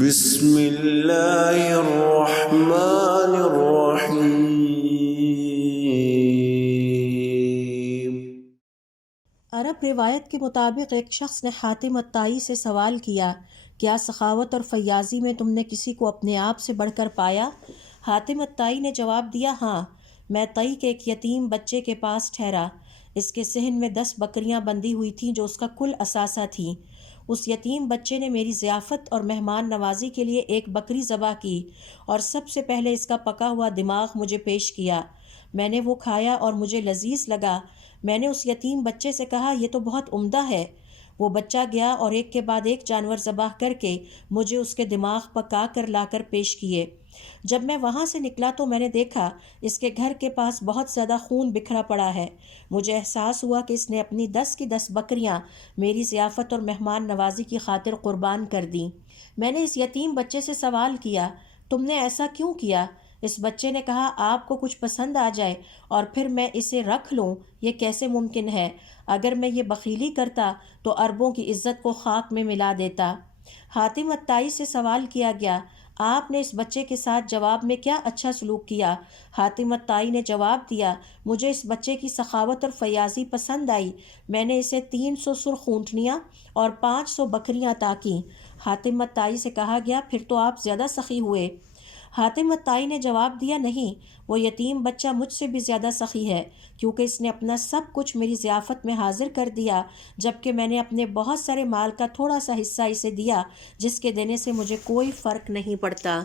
بسم اللہ الرحمن الرحیم۔ عرب روایت کے مطابق ایک شخص نے حاتم الطائی سے سوال کیا، کیا سخاوت اور فیاضی میں تم نے کسی کو اپنے آپ سے بڑھ کر پایا؟ حاتم الطائی نے جواب دیا، ہاں، میں طئی کے ایک یتیم بچے کے پاس ٹھہرا۔ اس کے صحن میں 10 بکریاں بندھی ہوئی تھیں جو اس کا کل اثاثہ تھیں۔ اس یتیم بچے نے میری ضیافت اور مہمان نوازی کے لیے ایک بکری ذبح کی اور سب سے پہلے اس کا پکا ہوا دماغ مجھے پیش کیا۔ میں نے وہ کھایا اور مجھے لذیذ لگا۔ میں نے اس یتیم بچے سے کہا، یہ تو بہت عمدہ ہے۔ وہ بچہ گیا اور ایک کے بعد ایک جانور ذبح کر کے مجھے اس کے دماغ پکا کر لا کر پیش کیے۔ جب میں وہاں سے نکلا تو میں نے دیکھا اس کے گھر کے پاس بہت زیادہ خون بکھرا پڑا ہے۔ مجھے احساس ہوا کہ اس نے اپنی 10 کی 10 بکریاں میری ضیافت اور مہمان نوازی کی خاطر قربان کر دیں۔ میں نے اس یتیم بچے سے سوال کیا، تم نے ایسا کیوں کیا؟ اس بچے نے کہا، آپ کو کچھ پسند آ جائے اور پھر میں اسے رکھ لوں، یہ کیسے ممکن ہے؟ اگر میں یہ بخیلی کرتا تو عربوں کی عزت کو خاک میں ملا دیتا۔ حاتم الطائی سے سوال کیا گیا، آپ نے اس بچے کے ساتھ جواب میں کیا اچھا سلوک کیا؟ حاتم الطائی نے جواب دیا، مجھے اس بچے کی سخاوت اور فیاضی پسند آئی۔ میں نے اسے 300 سرخ اونٹنیاں اور 500 بکریاں عطا کیں۔ حاتم الطائی سے کہا گیا، پھر تو آپ زیادہ سخی ہوئے۔ حاتم الطائی نے جواب دیا، نہیں، وہ یتیم بچہ مجھ سے بھی زیادہ سخی ہے، کیونکہ اس نے اپنا سب کچھ میری ضیافت میں حاضر کر دیا، جبکہ میں نے اپنے بہت سارے مال کا تھوڑا سا حصہ اسے دیا، جس کے دینے سے مجھے کوئی فرق نہیں پڑتا۔